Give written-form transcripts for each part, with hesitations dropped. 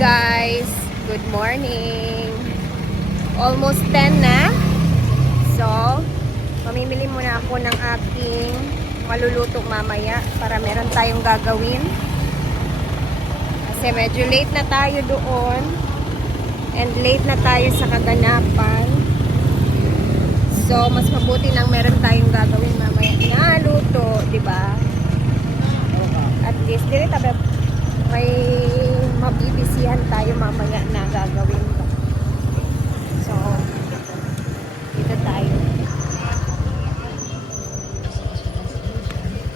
guys! Good morning! Almost 10 na. So, mamimili muna ako ng aking maluluto mamaya para meron tayong gagawin. Kasi medyo late na tayo doon. And late na tayo sa kaganapan. So, mas mabuti nang meron tayong gagawin mamaya na luto, di ba? At least, dire tabi may mabibisihan tayo mamaya na gagawin ko. So, dito tayo.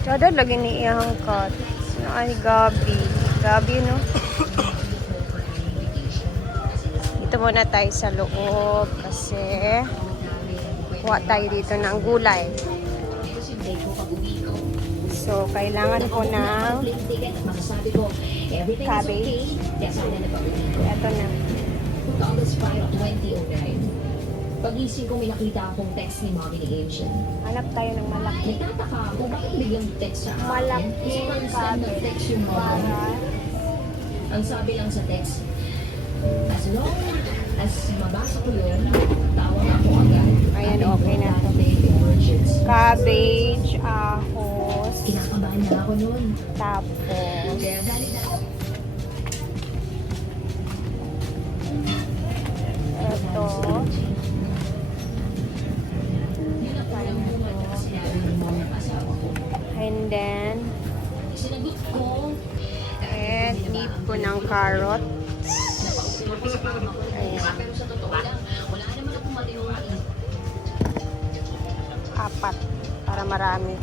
Kada lagi ni iyang cut. Ay, Gabi. Gabi, no? Dito muna tayo sa loob kasi kuha tayo dito ng gulay. So, kailangan ko ng cabbage. Ito na. Pag-ising ko may nakita akong text ni Mommy ni Angel. Hanap tayo ng malaki. Nagtataka ako bakit biglang text sa akin. Malaking cabbage. Text yung mom. Ang sabi lang sa text, as long as mabasa ko yun, tawag ako agad. Ayan, okay na to. Cabbage, ahos, Kinakabahan na ako nun. tapos Kaya dali-dali. ito. Yun ang unang bumad na sinabi ni Mom ng asawa ko. And then, Sinagot ko, and need ko ng carrot. Ayan. pero sa totoo lang, wala naman akong maliwanag. 4 para marami.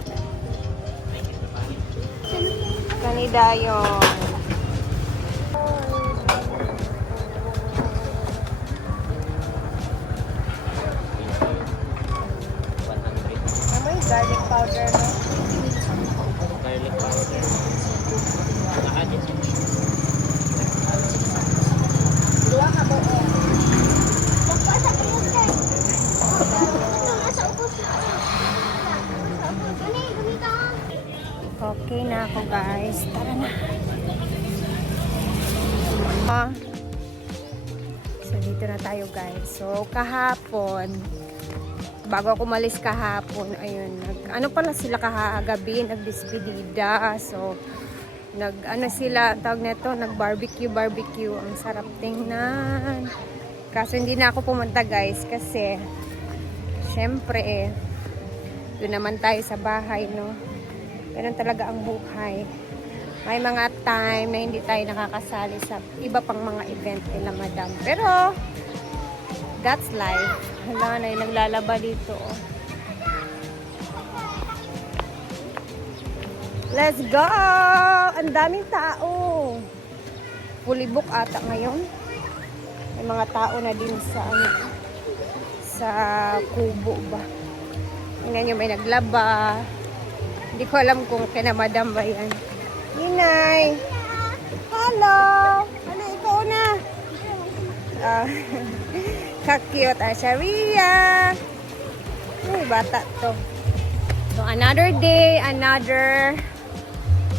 Kanida yun. May garlic powder, no? Garlic powder. Nakadit. Dua ka ba? Okay na ako, guys. Tara na. So, dito na tayo, guys. So, kahapon, bago ako umalis kahapon, ayun, ano pala sila kahagabi, nagdispedida. So, sila, tawag nito, nag-barbecue. Ang sarap tingnan. Kaso hindi na ako pumunta, guys, kasi syempre, doon naman tayo sa bahay, no? Ganun talaga ang buhay. May mga time na hindi tayo nakakasali sa iba pang mga event nila, madam. Pero, that's life. Hala na yung naglalaba dito. Oh. Let's go! Ang daming tao. Fully book ata ngayon. May mga tao na din sa kubo ba. Tingnan nyo, may naglaba. Hindi ko alam kung kina madam ba yan. Inay! Hello! Ano, ikaw na? Ka-cute. Sharia! Ay, bata to. So, another day, another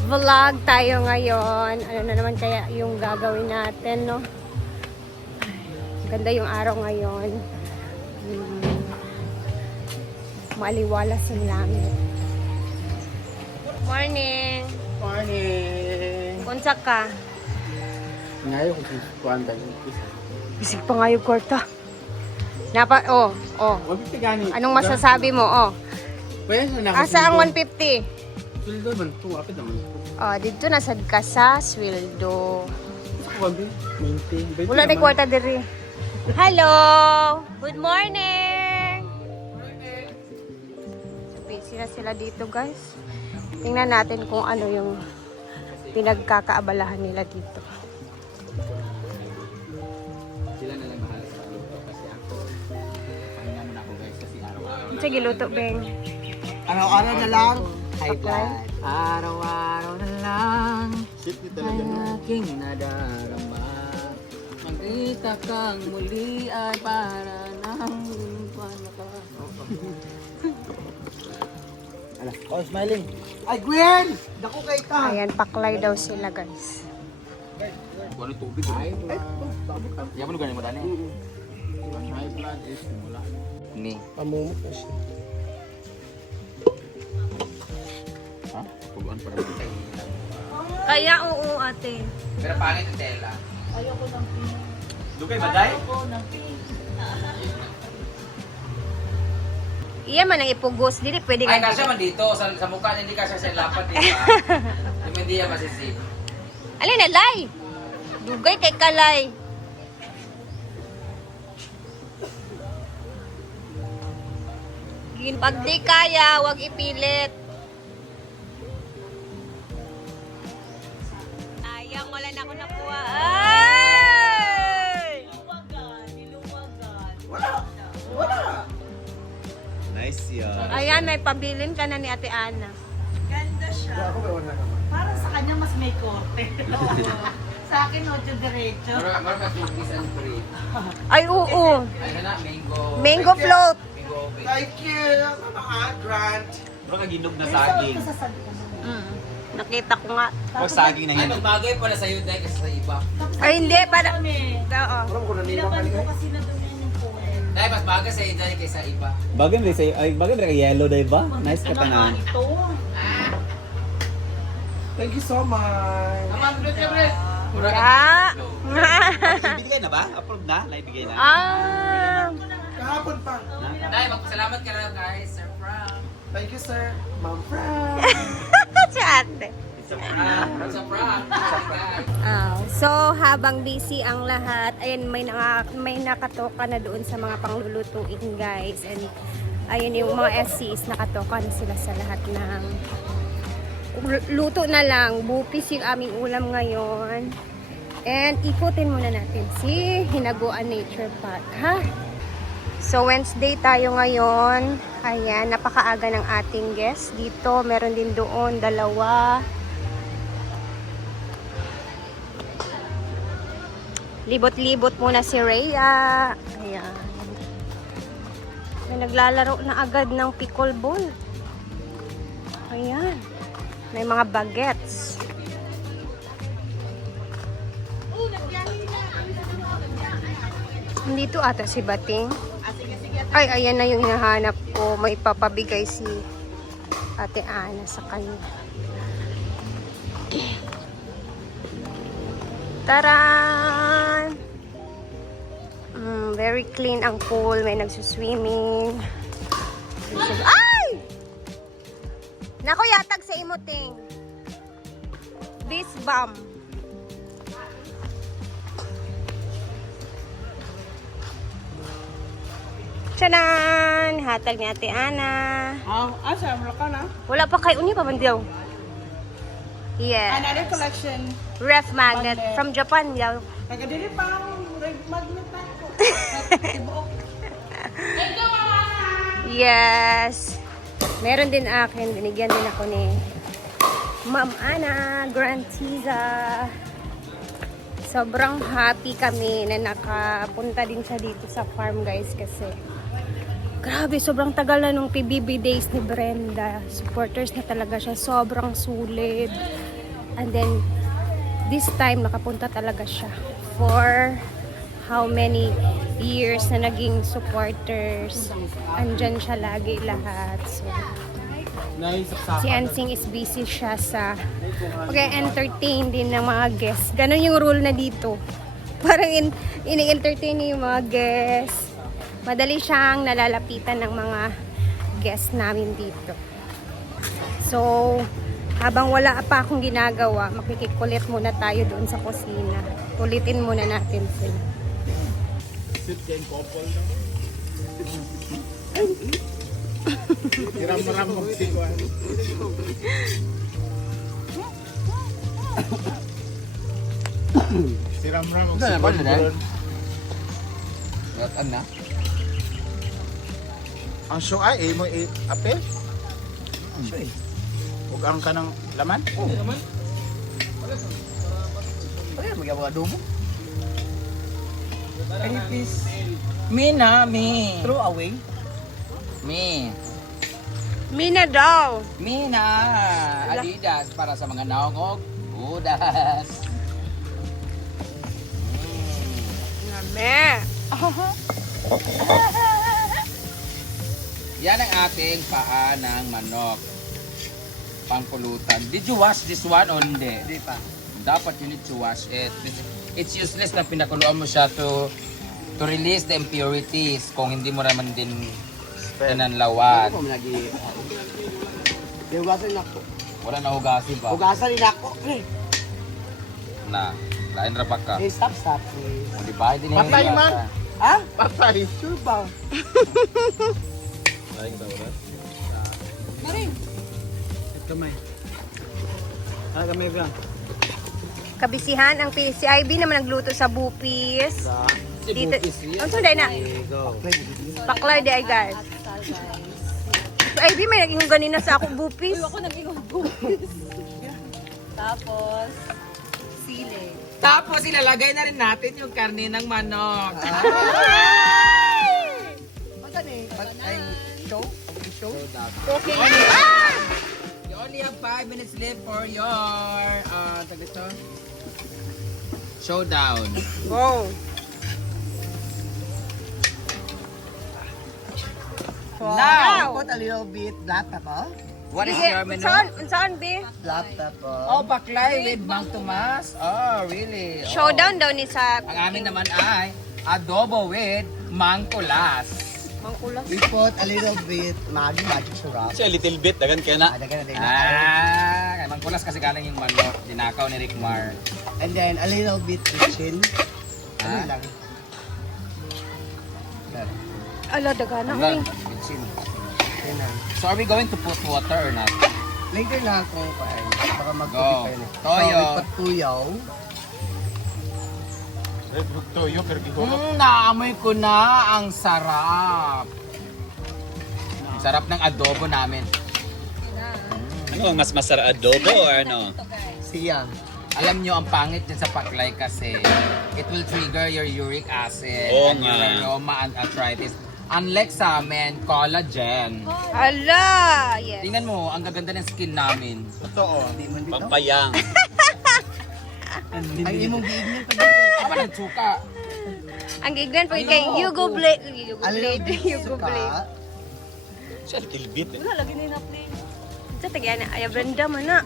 vlog tayo ngayon. Ano na naman kaya yung gagawin natin, no? Ganda yung araw ngayon. Maliwalas yung langit. Morning! Morning! Unsa ka? Ngayon kung kukuhan tayo. Bisig pa nga yung kwarta. Oh. Anong masasabi mo? Oh. Asa ang 150? Sweldo man ito. Apit naman ito. Oh, dito nasad ka sa sweldo. Sa kuwan, 20. Wala na kwarta diri. Hello! Good morning! Busy na sila dito, guys. Tingnan natin kung ano yung pinagkakaabalahan nila dito. Sila na lang bahala sa luto kasi ako. Pahinga muna ako guys kasi araw-araw. Sige, luto, Beng. Araw-araw na lang. High blood. Araw-araw na lang. Shit, ay aking nadarama. Magkita kang muli ay para nang panaka. Oh, smiling. Ay, Gwen! Dako kay ka! Ayan, paklay daw sila, guys. Kung ano tubig. High blood. Yan mo ganin mo dani. High blood is simula. Ni. Pamumot na siya. Ha? Puguan para mo. Kaya oo ate. Pero pangit yung tela. Ayoko ng pink. Dugay baday? Ayoko ng pink. Iya man ang ipugos dili pwede Ay, nga. kasya man dito. Sa mukha hindi kasya sa lapat dito. Yung hindi yan masisip. Alin na lay. Dugay kay kalay. Pag di kaya, wag ipilit. Sayang, wala na ako nakuha. Ay! Nice yan. Ayan, may pabilin ka na ni Ate Ana. Ganda siya. Para sa kanya mas may korte. Sa akin, ocho diretso. Mara ka cookies and cream. Ay, oo. Ay, na, mango. Mango float. Mango open. Thank you. Mga Grant. Mara ka ginog na May saging. sauce sa sabi ko. Nakita ko nga. Pag saging na Ay, yan. magbagay pala sa'yo dahil kasi sa iba. Ay, hindi. Para... Kami. Oo. Nilaban ko kasi na doon yan yung poem. Dahil mas bagay sa iyo dahil kaysa iba. Bagay mo say ay bagay mo kay yellow day ba? Nice ka Ano nga tanan. ito? Thank you so much. Naman, blit ka, blit. Mura ka. Ah. Ibigay na ba? Approve na? Naibigay na. Ah. Kahapon pa. Dahil magpasalamat ka lang guys, Sir Frank. Thank you sir. Ma'am Fran. Si ate. Sir Frank. Sir Frank. So, habang busy ang lahat, ayan, may nakatoka na doon sa mga panglulutuin, guys. And, ayun, yung mga SCs, nakatoka na sila sa lahat ng luto na lang. Bupis yung aming ulam ngayon. And, ikutin muna natin si Hinaguan Nature Park, ha? So, Wednesday tayo ngayon. Ayan, napakaaga ng ating guest dito. Meron din doon, dalawa. Libot-libot muna si Rhea. Ayan. May naglalaro na agad ng pickleball. Ayan. May mga bagets. Dito ata si Bating. Ay, ayan na yung hinahanap ko. May papabigay si Ate Ana sa kanya. Taran! Very clean ang pool. May nagsuswimming. Ay! Nako, yatag sa imuting. Beach bomb. Tanan! Hatag ni Ate Ana. Asa, mo ka na? Wala pa kay Uni pa man daw. Yes. Another collection. Ref magnet from Japan daw. Nagadili pa ang red magnet na ako. Yes. Meron din akin. Binigyan din ako ni Ma'am Ana Grantiza. Sobrang happy kami na nakapunta din siya dito sa farm, guys, kasi grabe, sobrang tagal na nung PBB days ni Brenda. Supporters na talaga siya. Sobrang sulit. And then, this time, nakapunta talaga siya. For how many years na naging supporters. Andyan siya lagi lahat. So, si Ansing is busy siya sa pag-entertain din ng mga guests. Ganon yung rule na dito. Parang ini-entertain niya yung mga guests. Madali siyang nalalapitan ng mga guests namin dito. So, habang wala pa akong ginagawa, makikikulit muna tayo doon sa kusina. Kulitin muna natin sila. Sit kayo couple no? Tiram-ram mo si Juan. Tiram-ram mo si Juan. Ratan na. Ang show ay mo apel? Ang show Huwag ang kanang laman? Oo. Laman? Ay, magagawa adobo. Ayipis. Me na, me. Throw away. Me. Mina daw! Me na. Adidas para sa mga naongog. Udas. Yan ang ating paa ng manok. Pangpulutan. Did you wash this one o hindi? Hindi pa. Dapat you need to wash it. It's useless na pinakuluan mo siya to release the impurities kung hindi mo naman din pinanlawan. Ako lagi. Hugasan na ako. Wala na hugasin pa. Hugasan rin ako. Na, lain rapak ka. Eh, stop, please. O di ba? Hindi na Patay yung man. hugasan. Ha? Patay. Sure ba? Kamay. Ah, kamay ba? Kabisihan ang si Ivy naman nagluto sa bupis. Dito. Ang sunday na. Go. Bakla di ay guys. So, Ivy may nag-ihong ganina sa akong bupis. Tapos ilalagay na rin natin yung karne ng manok. Okay. You only have 5 minutes left for your showdown. Wow. Now, Put a little bit black pepper. what is Sige, your menu? Saan, Bi? Black pepper. Oh, baklay with Mang Tomas. Oh, really? Oh. Showdown daw ni sa Ang amin naman ay adobo with Mang Kulas. Mangkulas. We put a little bit magic syrup. Siya, little bit. Dagan kaya na. Dagan na. Kay Mang Kulas kasi galing yung manok. Dinakaw ni Rickmar. And then a little bit kitchen. Ano Ah. lang? Ala, dagana Hanggang, ko bitchin. Yan na. So are we going to put water or not? Later na kung paano. Baka Go. mag-cook pa yun eh. Toyo. So, we put tuyo. Tuyo, pero gihulog. Naamoy ko na ang sarap. Ang sarap ng adobo namin. Ano ang mas masarap, adobo o ano? Siyang. Alam nyo, ang pangit dyan sa paklay kasi it will trigger your uric acid Oo and nga. your aroma and arthritis. Unlike sa amin, collagen. Ala, yes. Tingnan mo, ang gaganda ng skin namin. Totoo. Hindi mo dito. Pampayang. Ang imong giignan pa dito. Apa ng suka? Ang ignan po kay Hugo Blade. Hugo A little Blade. bit Hugo Blade. suka. Siya, little bit eh. Sa tagayan na. Ay, Brenda man na.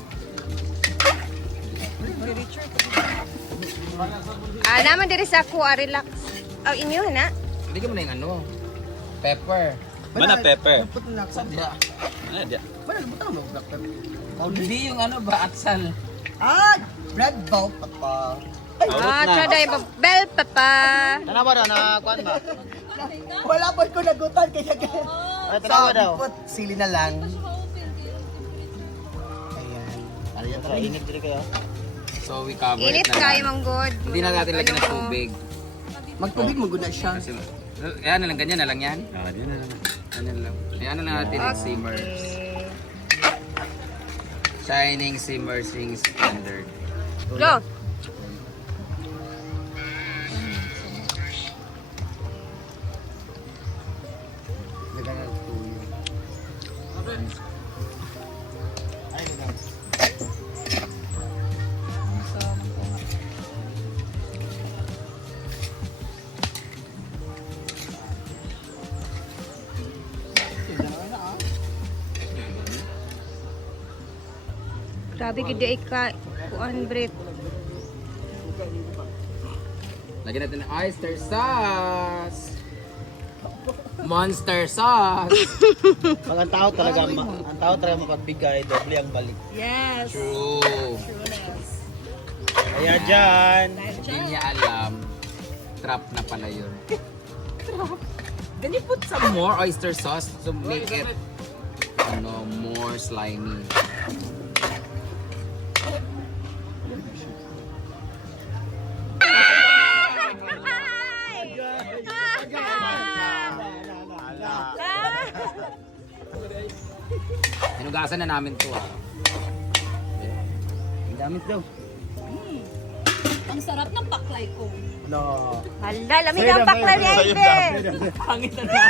Naman diri sa ako, relax. Oh, inyo na. Hindi ka mo na yung ano, pepper. Mana pepper? Put na ako. Sadya. Ano, butang mo black pepper. Hindi yung ano ba, atsal. Ah! Red bell pepper. Ay, Traday ba? Bell papa. Tanawa daw, nakakuan ba? wala po ko nagutan kaya Ay, tanawa daw. put sili na lang. Ayan. Ano yan, tara, init dito kayo. So we cover Init it na kayo lang. mang good. Hindi na natin lagyan ng Ano? tubig. Magtubig mo guna siya. Kasi, yan na lang, ganyan na lang yan. Ah, yun na lang. Ganyan lang. Ayan na lang natin yung simmers. Okay. Shining simmering standard. Go. Lagyan na ng tuyo. Grabe gid ay ka kuan break. Lagyan natin ng oyster sauce. Monster sauce. Pag ang tao talaga, ang tao talaga mapagbigay, doble ang balik. Yes. True. Kaya dyan. Hindi niya alam. Trap na pala yun. Can you put some more oyster sauce to make it more slimy? Hinugasan na namin to. Ang damit daw. Ang sarap ng paklay ko. No. Hala, lamig ang pakla ni Ivy. Pangit na na.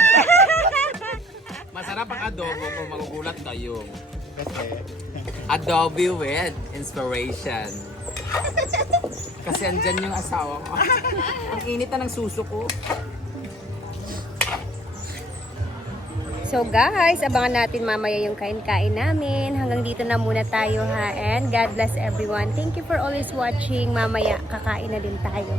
Masarap ang adobo kung magugulat kayo. Kasi, Adobe with inspiration. Kasi andyan yung asawa ko. Ang init na ng suso ko. So guys, abangan natin mamaya yung kain-kain namin. Hanggang dito na muna tayo ha. And God bless everyone. Thank you for always watching. Mamaya kakain na din tayo.